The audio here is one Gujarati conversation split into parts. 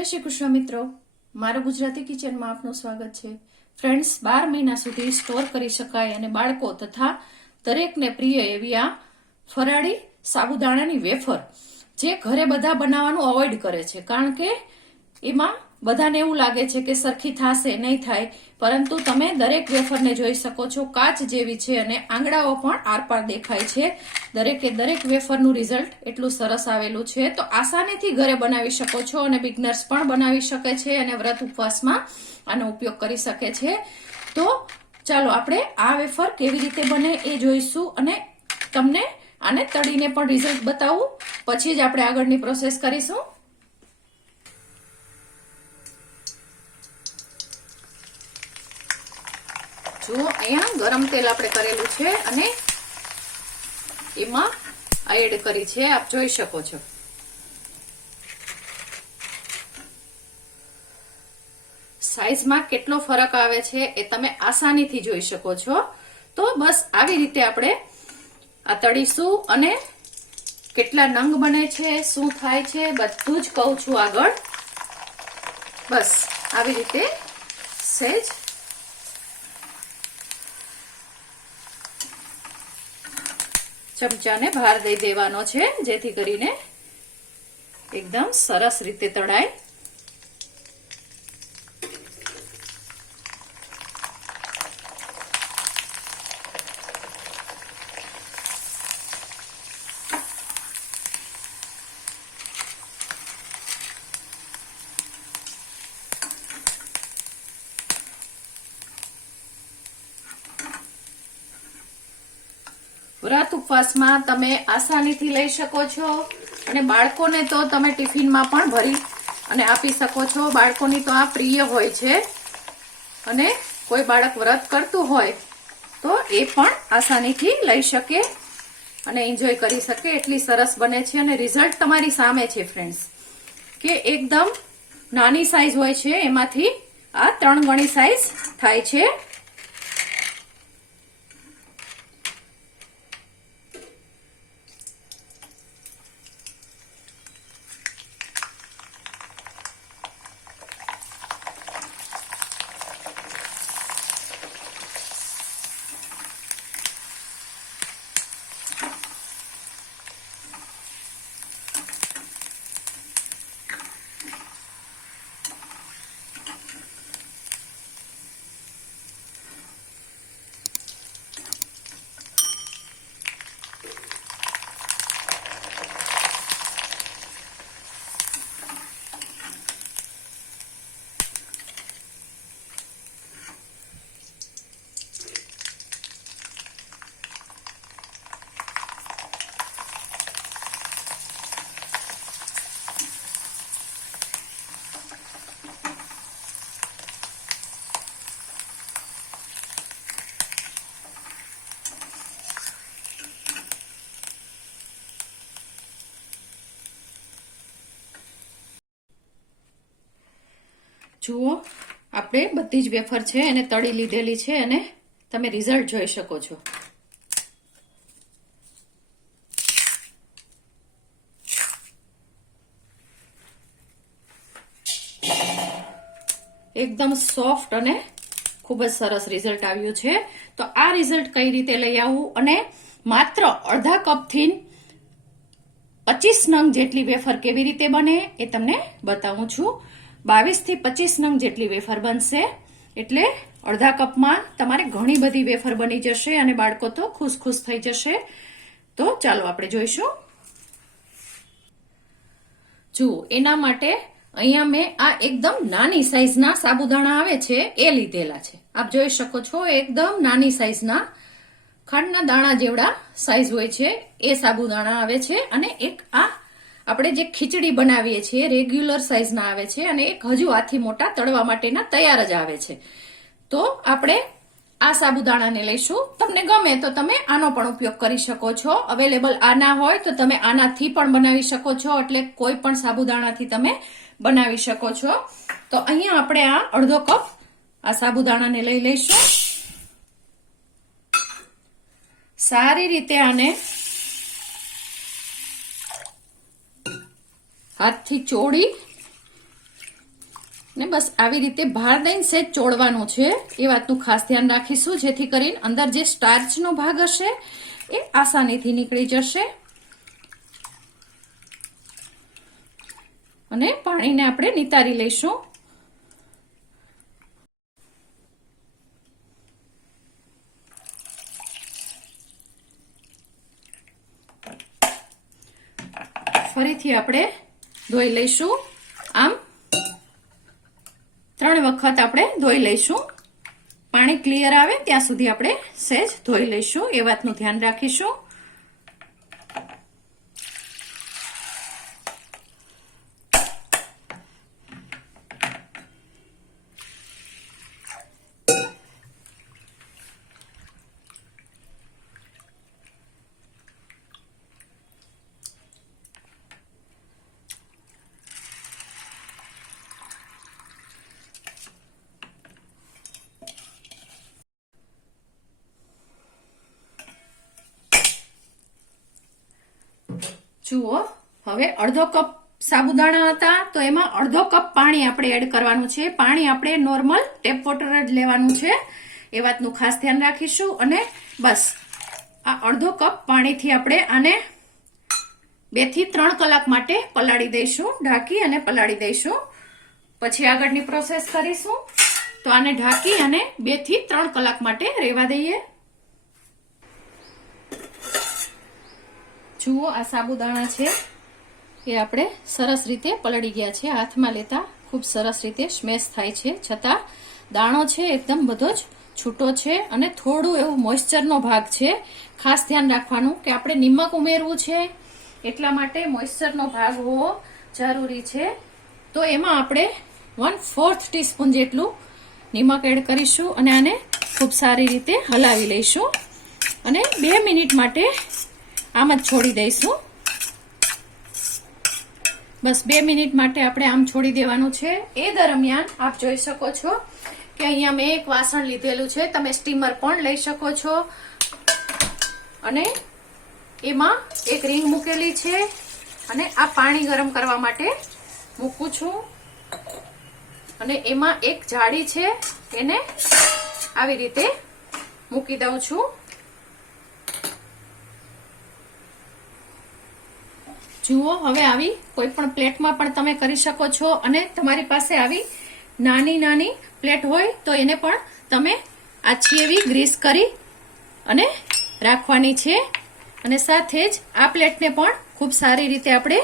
જય શ્રી કૃષ્ણ મિત્રો, મારું ગુજરાતી કિચનમાં આપનું સ્વાગત છે. ફ્રેન્ડ્સ, 12 મહિના સુધી સ્ટોર કરી શકાય અને બાળકો તથા દરેકને પ્રિય એવી આ ફરાળી સાબુદાણાની વેફર જે ઘરે બધા બનાવવાનું અવોઇડ કરે છે, કારણ કે એમાં બધાને એવું લાગે છે કે સરખી થશે નહીં થાય, પરંતુ તમે દરેક વેફરને જોઈ શકો છો, કાચ જેવી છે અને આંગળાઓ પણ આરપાર દેખાય છે. દરેકે દરેક વેફરનું રિઝલ્ટ એટલું સરસ આવેલું છે, તો આસાનીથી ઘરે બનાવી શકો છો અને બિગનર્સ પણ બનાવી શકે છે અને વ્રત ઉપવાસમાં આનો ઉપયોગ કરી શકે છે. તો ચાલો આપણે આ વેફર કેવી રીતે બને એ જોઈશું અને તમને આને તળીને પણ રિઝલ્ટ બતાવું, પછી જ આપણે આગળની પ્રોસેસ કરીશું. જો અહીંયા ગરમ તેલ આપણે કરેલું છે અને એમાં એડ કરી છે, આપ જોઈ શકો છો. સાઈઝમાં કેટલો ફરક આવે છે એ તમે આસાનીથી જોઈ શકો છો. તો બસ આવી રીતે આપણે આ તળીશું અને કેટલા નંગ બને છે, શું થાય છે, બધું જ કહું છું આગળ. બસ આવી રીતે સહેજ ચમચાને ભાર દઈ દેવાનો છે, જેથી કરીને એકદમ સરસ રીતે તળાય. વ્રત ઉપવાસમાં તમે આસાનીથી લઈ શકો છો અને બાળકોને તો તમે ટિફિનમાં પણ ભરી અને આપી શકો છો. બાળકોની તો આ પ્રિય હોય છે અને કોઈ બાળક વ્રત કરતું હોય તો એ પણ આસાનીથી લઈ શકે અને એન્જોય કરી શકે. એટલી સરસ બને છે અને રિઝલ્ટ તમારી સામે છે ફ્રેન્ડ્સ, કે એકદમ નાની સાઈઝ હોય છે એમાંથી આ 3 ગણી સાઈઝ થાય છે. જુઓ, આપણે બધી જ વેફર છે એને તળી લીધેલી છે અને તમે રિઝલ્ટ જોઈ શકો છો. એકદમ સોફ્ટ અને ખૂબ જ સરસ રિઝલ્ટ આવ્યું છે. તો આ રિઝલ્ટ કઈ રીતે લઈ આવવું અને માત્ર અડધા કપથી 25 નંગ જેટલી વેફર કેવી રીતે બને એ તમને બતાવું છું. 22 થી 25 નંગ જેટલી વેફર બનશે, એટલે અડધા કપમાં તમારે ઘણી બધી વેફર બની જશે અને બાળકો તો ખુશ થઈ જશે. તો ચાલો આપણે જોઈશું. જુઓ, એના માટે અહીંયા મેં આ એકદમ નાની સાઈઝના સાબુદાણા આવે છે એ લીધેલા છે. આપ જોઈ શકો છો, એકદમ નાની સાઈઝના ખાંડના દાણા જેવડા સાઈઝ હોય છે એ સાબુદાણા આવે છે અને એક આ આપણે જે ખીચડી બનાવીએ છીએ રેગ્યુલર સાઈઝના આવે છે અને એક હજુ આથી મોટા તળવા માટેના તૈયાર જ આવે છે. તો આપણે આ સાબુદાણાને લઈશું. તમને ગમે તો તમે આનો પણ ઉપયોગ કરી શકો છો. અવેલેબલ આ ના હોય તો તમે આનાથી પણ બનાવી શકો છો, એટલે કોઈ પણ સાબુદાણાથી તમે બનાવી શકો છો. તો અહીંયા આપણે આ અડધો કપ આ સાબુદાણાને લઈ લઈશું. સારી રીતે આને હાથથી ચોળી ને બસ આવી રીતે ભાર દઈને સેજ ચોળવાનું છે, એ વાતનું ખાસ ધ્યાન રાખીશું, જેથી કરીને અંદર જે સ્ટાર્ચનો ભાગ હશે એ આસાનીથી નીકળી જશે. અને પાણીને આપણે નિતારી લઈશું. ફરીથી આપણે ધોઈ લઈશું. આમ 3 વખત આપણે ધોઈ લઈશું. પાણી ક્લિયર આવે ત્યાં સુધી આપણે સહેજ ધોઈ લઈશું, એ વાતનું ધ્યાન રાખીશું. જુઓ, હવે અડધો કપ સાબુદાણા હતા તો એમાં અડધો કપ પાણી આપણે એડ કરવાનું છે. પાણી આપણે નોર્મલ ટેપ વોટર જ લેવાનું છે, એ વાતનું ખાસ ધ્યાન રાખીશું. અને બસ આ અડધો કપ પાણીથી આપણે આને 2 થી 3 કલાક માટે પલાળી દઈશું, ઢાંકી અને પલાળી દઈશું. પછી આગળની પ્રોસેસ કરીશું. તો આને ઢાંકી અને 2 થી 3 કલાક માટે રહેવા દઈએ. જુઓ, આ સાબુદાણા છે એ આપણે સરસ રીતે પલળી ગયા છે. હાથમાં લેતા ખૂબ સરસ રીતે સ્મેશ થાય છે, છતાં દાણો છે એકદમ બધો જ છૂટો છે અને થોડું એવું મોઇશ્ચરનો ભાગ છે. ખાસ ધ્યાન રાખવાનું કે આપણે નિમક ઉમેરવું છે, એટલા માટે મોઇશ્ચરનો ભાગ હોવો જરૂરી છે. તો એમાં આપણે 1/4 ટીસ્પૂન જેટલું નિમક એડ કરીશું અને આને ખૂબ સારી રીતે હલાવી લઈશું અને 2 મિનિટ માટે આમ જ છોડી દઈશું. બસ 2 મિનિટ માટે આપણે આમ છોડી દેવાનું છે. એ દરમિયાન આપ જોઈ શકો છો કે અહીંયા મેં એક વાસણ લીધેલું છે, તમે સ્ટીમર પણ લઈ શકો છો. અને એમાં એક રીંગ મૂકેલી છે અને આ પાણી ગરમ કરવા માટે મૂકું છું. અને એમાં એક જાળી છે, એને આવી રીતે મૂકી દઉં છું. જુઓ, હવે આવી કોઈ પણ પ્લેટમાં પણ તમે કરી શકો છો અને તમારી પાસે આવી નાની નાની પ્લેટ હોય તો એને પણ તમે આછી એવી ગ્રીસ કરી અને રાખવાની છે. અને સાથે જ આ પ્લેટને પણ ખૂબ સારી રીતે આપણે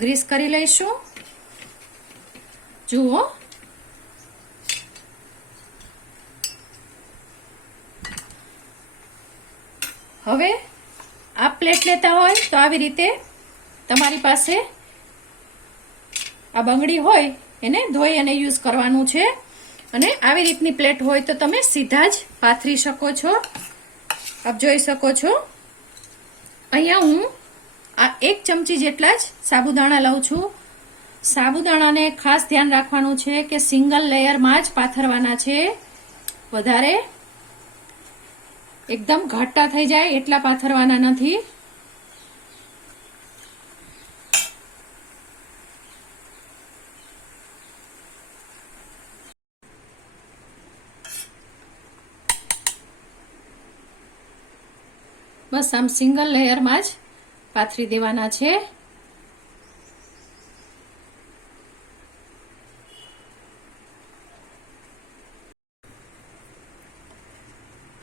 ગ્રીસ કરી લઈશું. જુઓ, હવે આ પ્લેટ લેતા હોય તો આવી રીતે તમારી પાસે આ બંગડી હોય એને ધોઈ અને યુઝ કરવાનું છે. અને આવી રીતની પ્લેટ હોય તો તમે સીધા જ પાથરી શકો છો. આપ જોઈ શકો છો અહીંયા હું આ 1 ચમચી જેટલા જ સાબુદાણા લઉં છું. સાબુદાણાને ખાસ ધ્યાન રાખવાનું છે કે સિંગલ લેયરમાં જ પાથરવાના છે, વધારે એકદમ ઘાટા થઈ જાય એટલા પાથરવાના નથી. બસ આમ સિંગલ લેયરમાં જ પાથરી દેવાના છે.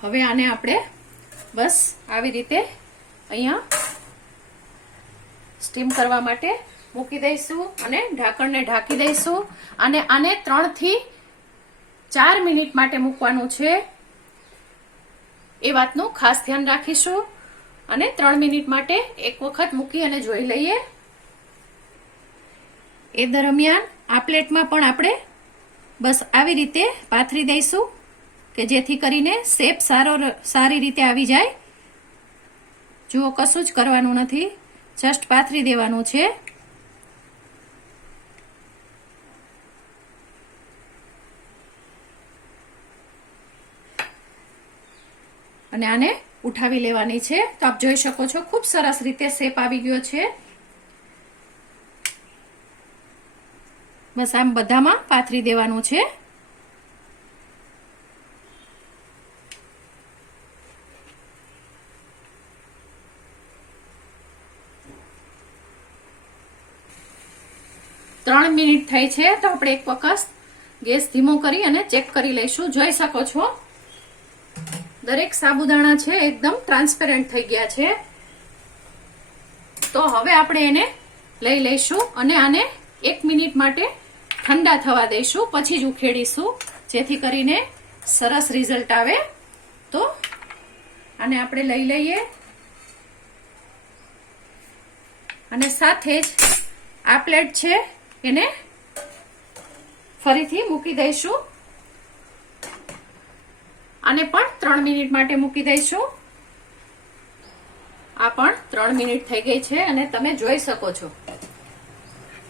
હવે આને આપણે બસ આવી રીતે અહીંયા સ્ટીમ કરવા માટે મૂકી દઈશું અને ઢાંકણને ઢાંકી દઈશું. અને આને 3 થી 4 મિનિટ માટે મૂકવાનું છે, એ વાતનું ખાસ ધ્યાન રાખીશું. અને 3 મિનિટ માટે એક વખત મૂકી અને જોઈ લઈએ. એ દરમિયાન આ પ્લેટમાં પણ આપણે બસ આવી રીતે પાથરી દઈશું કે જેથી કરીને શેપ સારી રીતે આવી જાય. જુઓ, કશું જ કરવાનું નથી, જસ્ટ પાથરી દેવાનું છે. અને આને ઉઠાવી લેવાની છે. તો આપ જોઈ શકો છો ખૂબ સરસ રીતે શેપ આવી ગયો છે. બસ આમ બધામાં પાથરી દેવાનું છે. ત્રણ મિનિટ થઈ છે તો આપણે એક વખત ગેસ ધીમો કરી અને ચેક કરી લઈશું. જોઈ શકો છો દરેક સાબુદાણા છે એકદમ ટ્રાન્સપેરન્ટ થઈ ગયા છે. તો હવે આપણે એને લઈ લઈશું અને આને 1 મિનિટ માટે ઠંડા થવા દઈશું, પછી જ ઉખેડીશું જેથી કરીને સરસ રિઝલ્ટ આવે. તો આને આપણે લઈ લઈએ અને સાથે જ આ પ્લેટ છે એને ફરીથી મૂકી દઈશું. આને પણ 3 મિનિટ માટે મૂકી દઈશું. આ પણ 3 મિનિટ થઈ ગઈ છે અને તમે જોઈ શકો છો,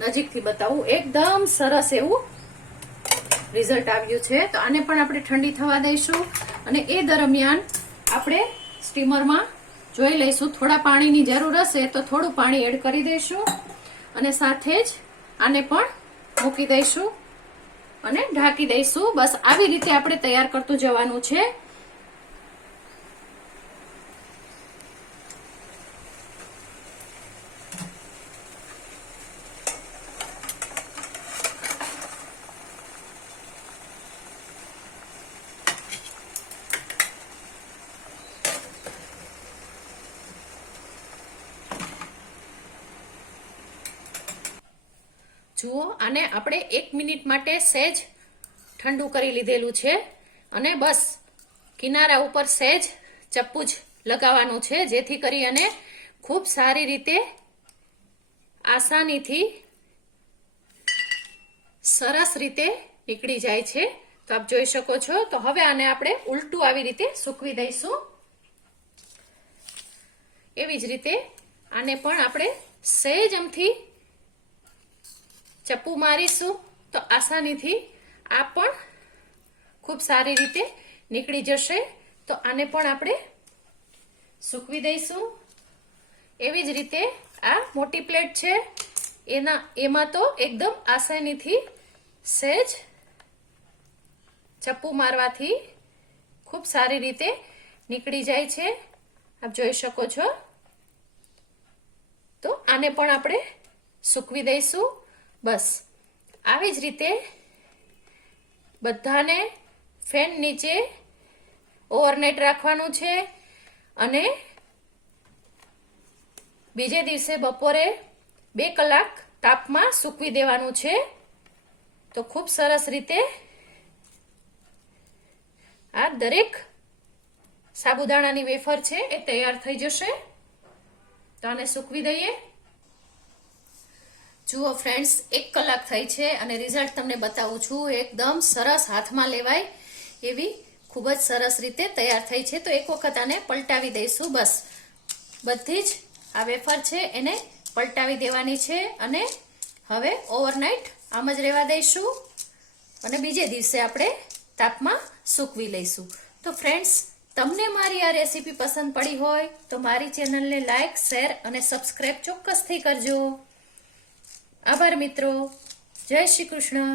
નજીકથી બતાવું, એકદમ સરસ એવું રિઝલ્ટ આવ્યું છે. તો આને પણ આપણે ઠંડી થવા દઈશું અને એ દરમિયાન આપણે સ્ટીમરમાં જોઈ લઈશું. થોડા પાણીની જરૂર હશે તો થોડું પાણી એડ કરી દઈશું અને સાથે જ આને પણ મૂકી દઈશું અને ઢાંકી દઈશું. બસ આવી રીતે આપણે તૈયાર કરતું જવાનું છે. જુઓ, આને આપણે 1 મિનિટ માટે સહેજ ઠંડુ કરી લીધેલું છે અને બસ કિનારા ઉપર સહેજ ચપ્પુ જ લગાવવાનું છે જેથી કરી અને ખૂબ સારી રીતે આસાનીથી સરસ રીતે નીકળી જાય છે. તો આપ જોઈ શકો છો. તો હવે આને આપણે ઉલટું આવી રીતે સૂકવી દઈશું. એવી જ રીતે આને પણ આપણે સહેજ અમથી ચપ્પુ મારીશું તો આસાનીથી આ પણ ખૂબ સારી રીતે નીકળી જશે. તો આને પણ આપણે સૂકવી દઈશું. એવી જ રીતે આ મોટી પ્લેટ છે એમાં તો એકદમ આસાનીથી સહેજ ચપ્પુ મારવાથી ખૂબ સારી રીતે નીકળી જાય છે. આપ જોઈ શકો છો. તો આને પણ આપણે સૂકવી દઈશું. બસ આવી જ રીતે બધાને ફેન નીચે ઓવરનાઇટ રાખવાનું છે અને બીજે દિવસે બપોરે 2 કલાક તાપમાં સૂકવી દેવાનું છે. તો ખૂબ સરસ રીતે આ દરેક સાબુદાણાની વેફર છે એ તૈયાર થઈ જશે. તો આને સૂકવી દઈએ. જુઓ ફ્રેન્ડ્સ, 1 કલાક થઈ છે અને રિઝલ્ટ તમને બતાવું છું. એકદમ સરસ હાથમાં લેવાય એવી ખૂબ જ સરસ રીતે તૈયાર થઈ છે. તો એક વખત આને પલટાવી દઈશું. બસ બધી જ આ વેફર છે એને પલટાવી દેવાની છે અને હવે ઓવરનાઇટ આમ જ રહેવા દઈશું અને બીજે દિવસે આપણે તાપમાં સૂકવી લઈશું. તો ફ્રેન્ડ્સ, તમને મારી આ રેસીપી પસંદ પડી હોય તો મારી ચેનલને લાઈક, શેર અને સબસ્ક્રાઇબ ચોક્કસથી કરજો. આભાર મિત્રો. જય શ્રી કૃષ્ણ.